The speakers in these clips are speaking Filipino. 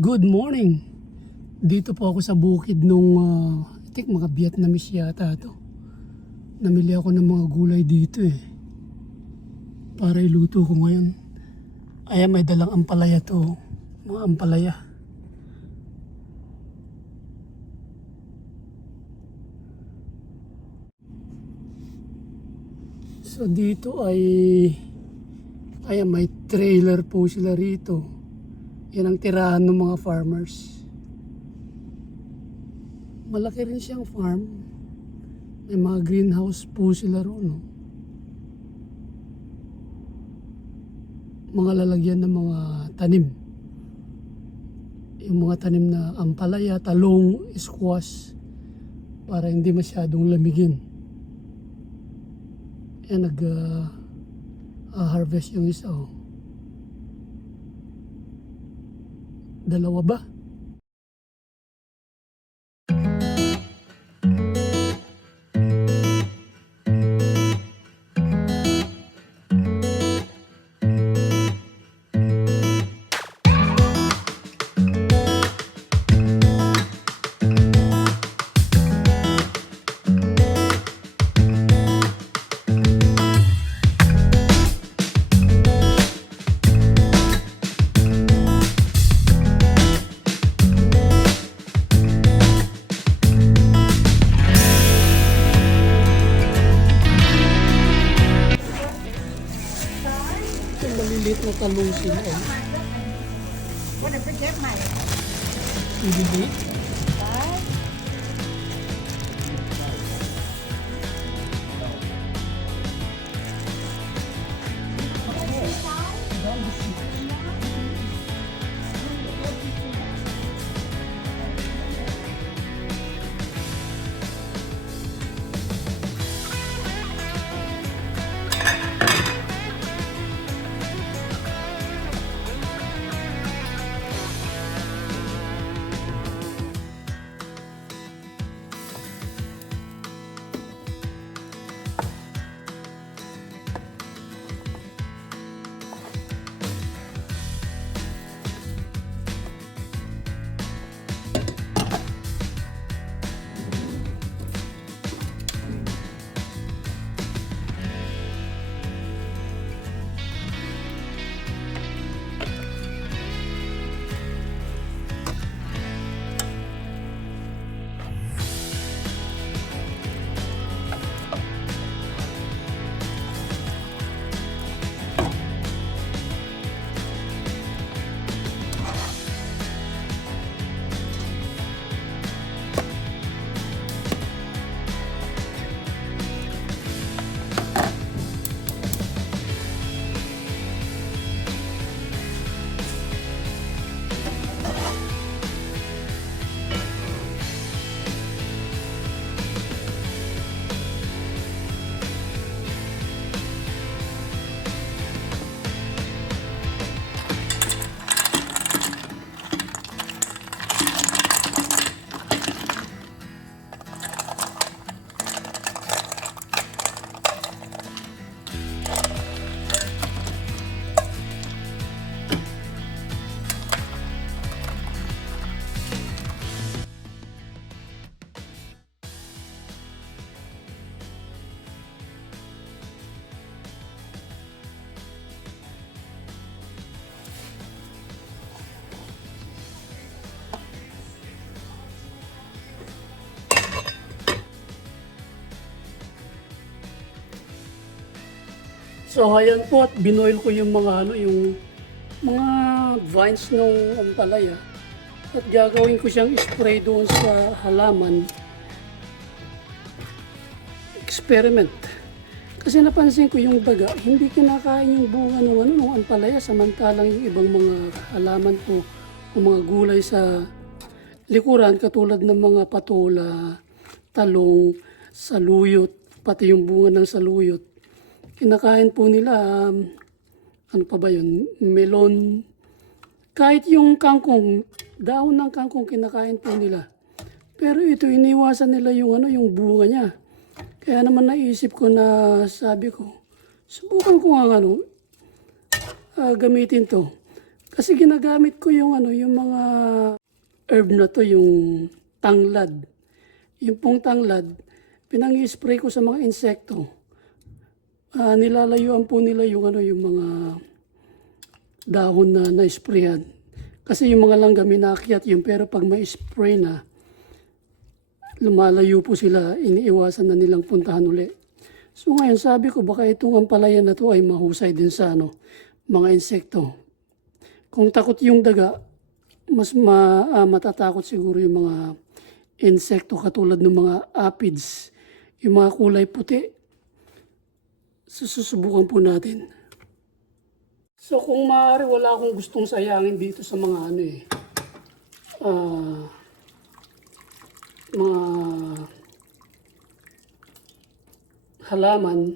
Good morning. Dito po ako sa bukid nung uh, I think mga Vietnamese yata to. Namili ako ng mga gulay dito eh. Para iluto ko ngayon. Ayan may dalang ampalaya to. Mga ampalaya. So dito ay ayan may trailer po sila rito. Yan ang tirahan ng mga farmers. Malaki rin siyang farm. May mga greenhouse po sila roon. No? Mga lalagyan ng mga tanim. Yung mga tanim na ampalaya, talong, squash. Para hindi masyadong lamigin. Yan nag uh, ah, harvest yung isa oh. Dalawa ba? ก็ตะลูสินเองวันนี้ยวไปเก็บใหม่อยู่ดี So ayan po at binoil ko yung mga ano yung mga vines ng ampalaya at gagawin ko siyang spray doon sa halaman. Experiment. Kasi napansin ko yung daga hindi kinakain yung bunga ng ano ng ampalaya samantalang yung ibang mga halaman po o mga gulay sa likuran katulad ng mga patola, talong, saluyot, pati yung bunga ng saluyot kinakain po nila, um, ano pa ba yun, melon, kahit yung kangkong, daon ng kangkong kinakain po nila. Pero ito, iniwasan nila yung, ano, yung bunga niya. Kaya naman naisip ko na sabi ko, subukan ko nga ano, ah, gamitin to. Kasi ginagamit ko yung ano, yung mga herb na to, yung tanglad. Yung pong tanglad, pinang-spray ko sa mga insekto. Ah, nilalayuan po nila yung ano, yung mga dahon na na-sprayan. Kasi yung mga langgam inakyat yun, pero pag may spray na, lumalayo po sila, iniiwasan na nilang puntahan uli. So ngayon sabi ko baka itong ampalaya na to ay mahusay din sa ano, mga insekto. Kung takot yung daga, mas ma, ah, matatakot siguro yung mga insekto katulad ng mga aphids, yung mga kulay puti. Susubukan po natin. So kung maaari wala akong gustong sayangin dito sa mga ano eh. ah, mga halaman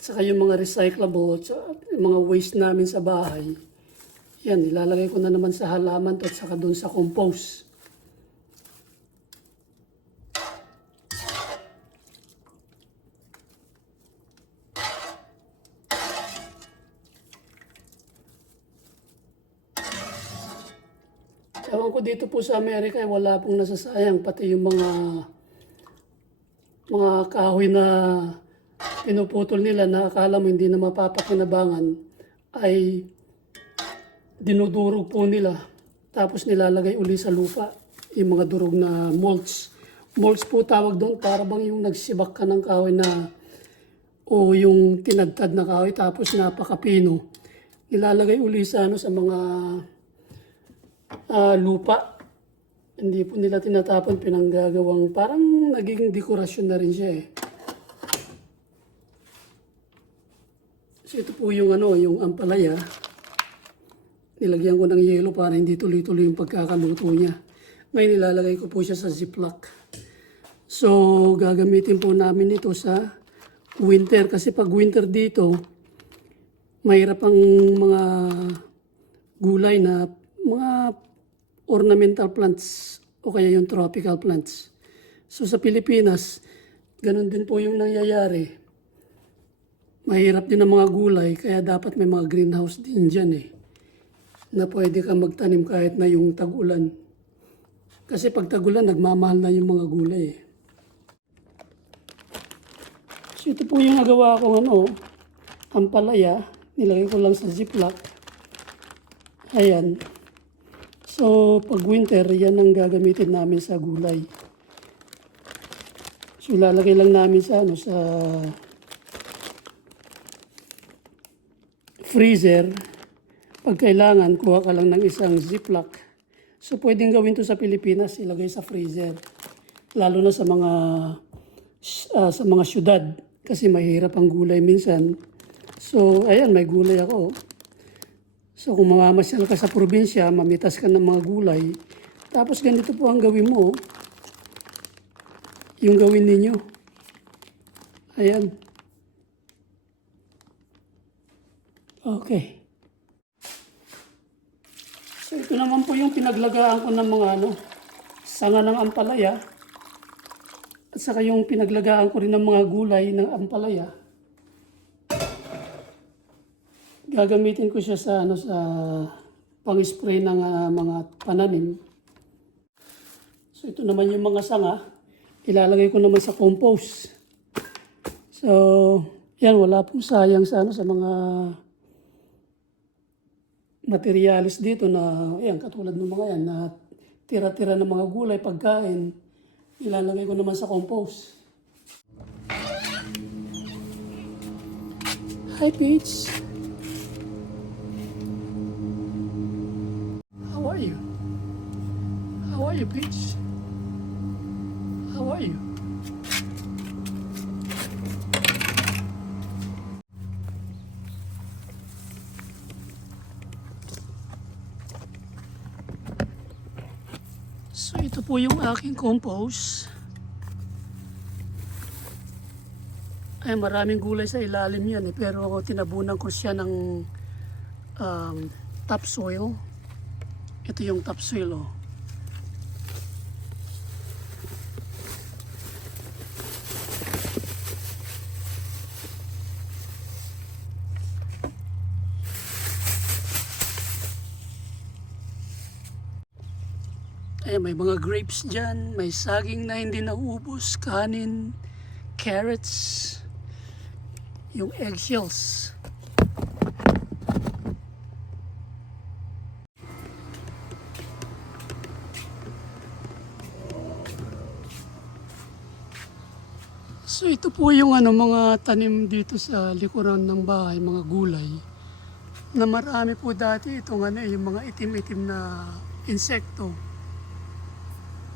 saka yung mga recyclable at mga waste namin sa bahay. Yan, ilalagay ko na naman sa halaman at saka doon sa compost. Ewan ko dito po sa Amerika, eh, wala pong nasasayang, pati yung mga mga kahoy na pinuputol nila na akala mo hindi na mapapakinabangan ay dinudurog po nila tapos nilalagay uli sa lupa yung mga durog na mulch. Mulch po tawag doon para bang yung nagsibak ka ng kahoy na o yung tinadtad na kahoy tapos napakapino. Nilalagay uli sa ano sa mga ah, lupa. Hindi po nila tinatapon, pinanggagawang parang naging dekorasyon na rin siya eh. So ito po yung ano, yung ampalaya. Nilagyan ko ng yelo para hindi tuloy-tuloy yung pagkakaluto niya. Ngayon nilalagay ko po siya sa ziplock. So gagamitin po namin ito sa winter kasi pag winter dito, mahirap ang mga gulay na mga ornamental plants o kaya yung tropical plants. So sa Pilipinas, ganun din po yung nangyayari. Mahirap din ang mga gulay, kaya dapat may mga greenhouse din dyan eh. Na pwede ka magtanim kahit na yung tag-ulan. Kasi pag tag-ulan, nagmamahal na yung mga gulay eh. So ito po yung nagawa kong ano, ampalaya. Nilagay ko lang sa ziplock. Ayan. So, pag winter, yan ang gagamitin namin sa gulay. So, lalagay lang namin sa, ano, sa freezer. Pag kailangan, kuha ka lang ng isang ziplock. So, pwedeng gawin to sa Pilipinas, ilagay sa freezer. Lalo na sa mga ah, sa mga syudad kasi mahirap ang gulay minsan. So, ayan, may gulay ako. So kung mamamasyal ka sa probinsya, mamitas ka ng mga gulay, tapos ganito po ang gawin mo. Yung gawin ninyo. Ayan. Okay. So ito naman po yung pinaglagaan ko ng mga ano, sanga ng ampalaya. At saka yung pinaglagaan ko rin ng mga gulay ng ampalaya. Gagamitin ko siya sa ano sa pang-spray ng ah, mga pananim. So ito naman yung mga sanga, ilalagay ko naman sa compost. So, yan wala pong sayang sa ano sa mga materialis dito na yan katulad ng mga yan na tira-tira ng mga gulay, pagkain, ilalagay ko naman sa compost. Hi Peach. Are you, Peach? How are you? So ito po yung aking compost. Ay maraming gulay sa ilalim yan eh, pero tinabunan ko siya ng um, topsoil. Ito yung topsoil oh. Ayan, may mga grapes dyan, may saging na hindi nauubos, kanin, carrots, yung eggshells. So ito po yung ano, mga tanim dito sa likuran ng bahay, mga gulay. Na marami po dati itong ano, eh, yung mga itim-itim na insekto.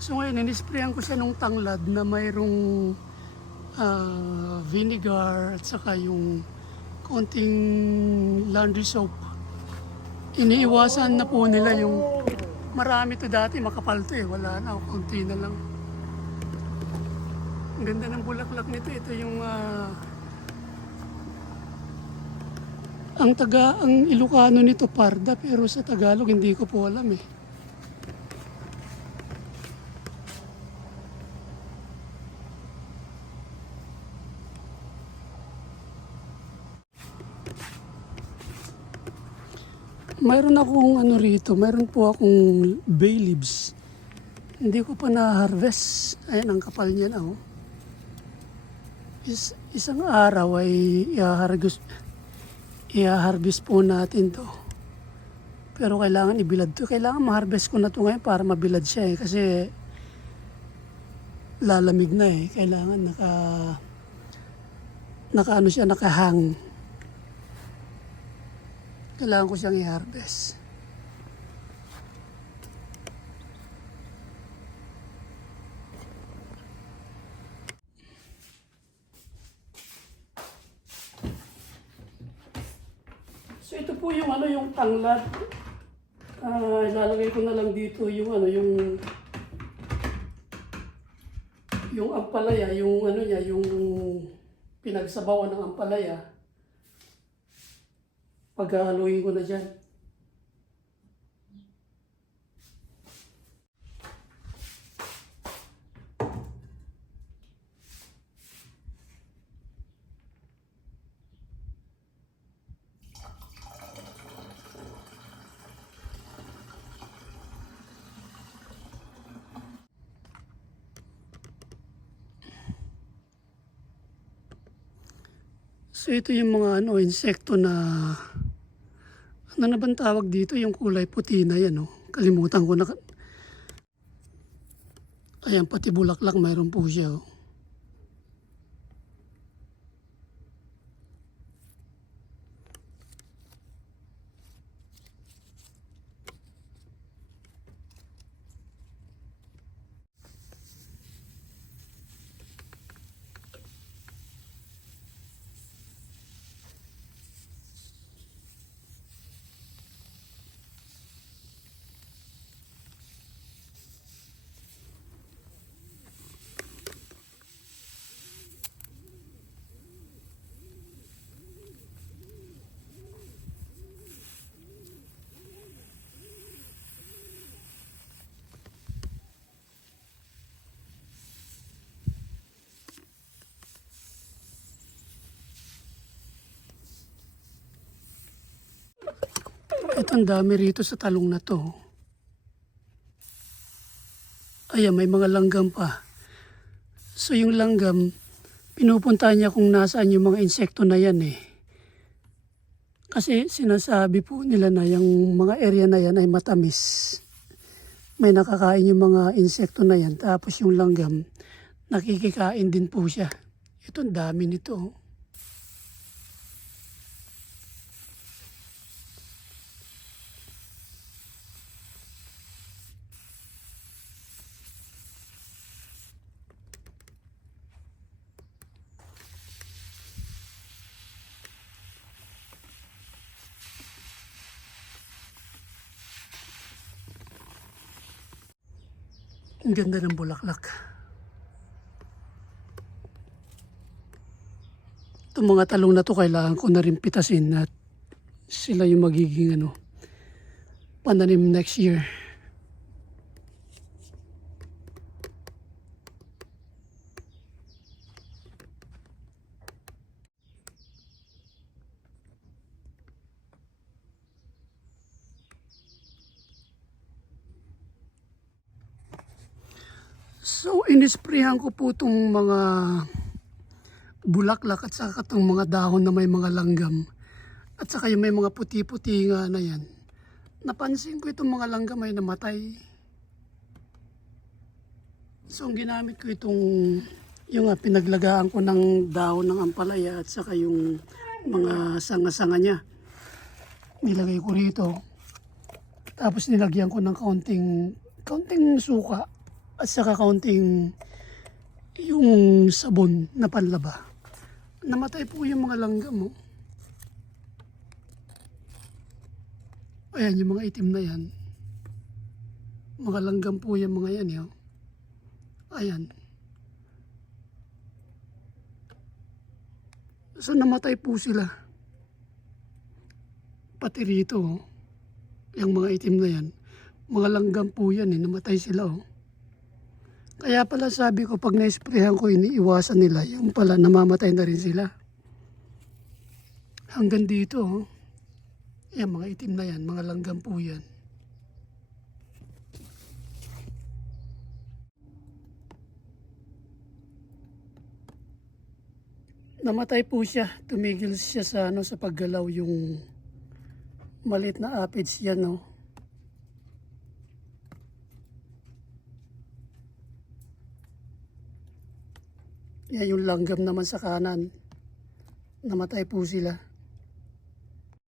So ngayon, inisprayan ko siya nung tanglad na mayroong ah, vinegar at saka yung konting laundry soap. Iniiwasan na po nila yung marami to dati, makapal to eh. Wala na, konti na lang. Ang ganda ng bulaklak nito. Ito yung ah, ang taga ang Ilocano nito parda pero sa Tagalog hindi ko po alam eh. Mayroon akong ano rito, mayroon po akong bay leaves. Hindi ko pa na-harvest. Ayan, ang kapal niya na. Oh. Is, isang araw ay i-harvest, i-harvest po natin to. Pero kailangan ibilad to. Kailangan ma-harvest ko na to ngayon para mabilad siya eh. Kasi lalamig na eh. Kailangan naka naka ano siya, nakahang. Kailangan ko siyang i-harvest. So ito po yung ano yung tanglad. Ah, ilalagay ko na lang dito yung ano yung yung ampalaya, yung ano niya, yung pinagsabawan ng ampalaya. Paghahaluin ko na dyan. So ito yung mga ano, insekto na ano na bang tawag dito? Yung kulay puti na yan, oh. Kalimutan ko na. Ayan, pati bulaklak mayroon po siya, oh. Ito ang dami rito sa talong na to. Ayan, may mga langgam pa. So yung langgam, pinupunta niya kung nasaan yung mga insekto na yan eh. Kasi sinasabi po nila na yung mga area na yan ay matamis. May nakakain yung mga insekto na yan. Tapos yung langgam, nakikikain din po siya. Ito ang dami nito. Ang ganda ng bulaklak. Itong mga talong na to kailangan ko na rin pitasin at sila yung magiging ano, pananim next year. So, inisprehan ko po itong mga bulaklak at saka itong mga dahon na may mga langgam. At saka yung may mga puti-puti nga na yan. Napansin ko itong mga langgam ay namatay. So, ang ginamit ko itong yung nga, pinaglagaan ko ng dahon ng ampalaya at saka yung mga sanga-sanga niya. Nilagay ko rito. Tapos nilagyan ko ng kaunting, kaunting suka at saka kaunting yung sabon na panlaba. Namatay po yung mga langgam mo. Ayan, yung mga itim na yan. Mga langgam po yung mga yan. Yo. Ayan. So namatay po sila. Pati rito, oh. yung mga itim na yan. Mga langgam po yan, eh. namatay sila. Oh. Kaya pala sabi ko, pag na-sprayhan ko, iniiwasan nila. Yung pala, namamatay na rin sila. Hanggang dito, oh. Yan, mga itim na yan, mga langgam po yan. Namatay po siya. Tumigil siya sa ano sa paggalaw yung maliit na aphids yan, no. Yan yung langgam naman sa kanan. Namatay po sila.